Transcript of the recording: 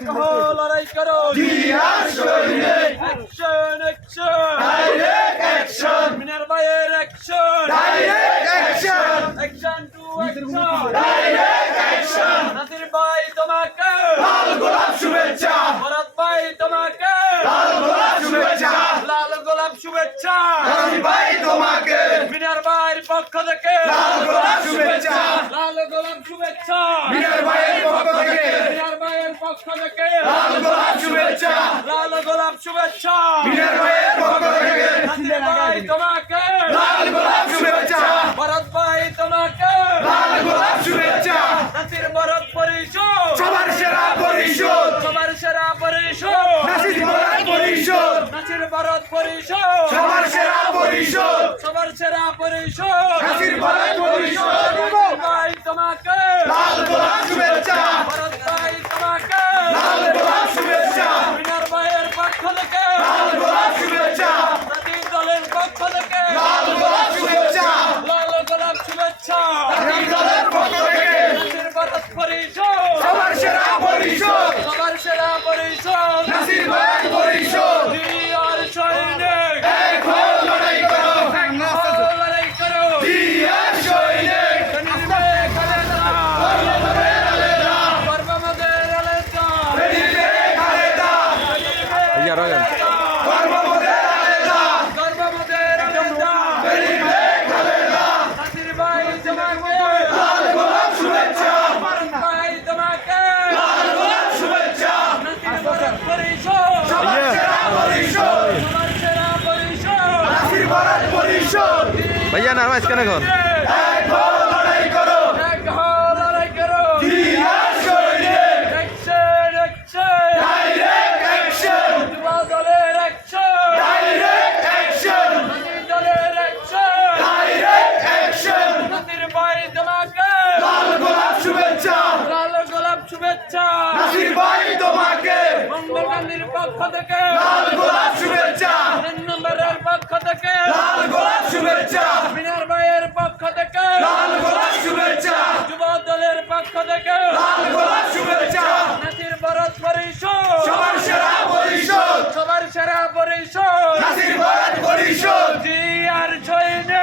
এক হো লড়াই করো জিয়ার সৈনিক অ্যাকশন অ্যাকশন ডাইরেক্ট অ্যাকশন মিনার ভাইয়ের action direct action action to action direct action Nasir ভাই তোমাকে লাল গোলাপ শুভেচ্ছা ভরত ভাই তোমাকে লাল গোলাপ শুভেচ্ছা লাল গোলাপ শুভেচ্ছা নাসির ভাই তোমাকে মিনার ভাইয়ের পক্ষ থেকে লাল গোলাপ শুভেচ্ছা লাল গোলাপ শুভেচ্ছা মিনার ভাইয়ের পক্ষ থেকে মিনার ভাইয়ের পক্ষ থেকে লাল গোলাপ শুভেচ্ছা লাল গোলাপ শুভেচ্ছা মিনার ভাইয়ের পক্ষ থেকে নাসির ভাই তোমাকে লাল গোলাপ শুভেচ্ছা ভরত ভাই তোমাকে লাল গোলাপ শুভেচ্ছা নাসির ভরত পরিষদ সবার সেরা পরিষদ সবার সেরা পরিষদ নাসির ভরত পরিষদ নাসির ভরত পরিষদ সবার সেরা পরিষদ সবার সেরা পরিষদ নাসির ভরত পরিষদ নাসির ভাই তোমাকে লাল গোলাপ শুভেচ্ছা ভরত ভাই তোমাকে লাল গোলাপ শুভেচ্ছা মিনার ভাইয়ের পক্ষ থেকে লাল গোলাপ শুভেচ্ছা জাতীয় দলের পক্ষ থেকে লাল গোলাপ শুভেচ্ছা লাল গোলাপ শুভেচ্ছা নাসির দলের পক্ষ থেকে নাসির ভরত পরিষদ সবার সেরা পরিষদ সবার সেরা পরিষদ নাসির ভরত পরিষদ জিয়ার সৈনিক এক হো লড়াই করো লড়াই করো জিয়ার সৈনিক বেরিয়ে খালেদা কর্মমোদের আলেদা বেরিয়ে খালেদা লাল গোলাপ শুভেচ্ছা লাল গোলাপ শুভেচ্ছা সবার সেরা পরিষদ নাসির ভরত পরিষদ ভাইয়া নার্ভাস কেন এখন এক হো লড়াই করো জিয়ার সৈনিক direct action direct action direct action লাল গোলাপ শুভেচ্ছা লাল গোলাপ শুভেচ্ছা নাসির ভাই তোমাকে মঙ্গল গান্ধীর পক্ষ থেকে লাল গোলাপ শুভেচ্ছা 3 নম্বরের পক্ষ থেকে লাল গোলাপ শুভেচ্ছা মিনার ভাইয়ের পক্ষ থেকে লাল গোলাপ শুভেচ্ছা যুব দলের পক্ষ থেকে লাল গোলাপ শুভেচ্ছা নাসির ভরত পরিষদ সবার সেরা পরিষদ সবার সেরা পরিষদ নাসির ভরত পরিষদ জিয়ার সৈনিক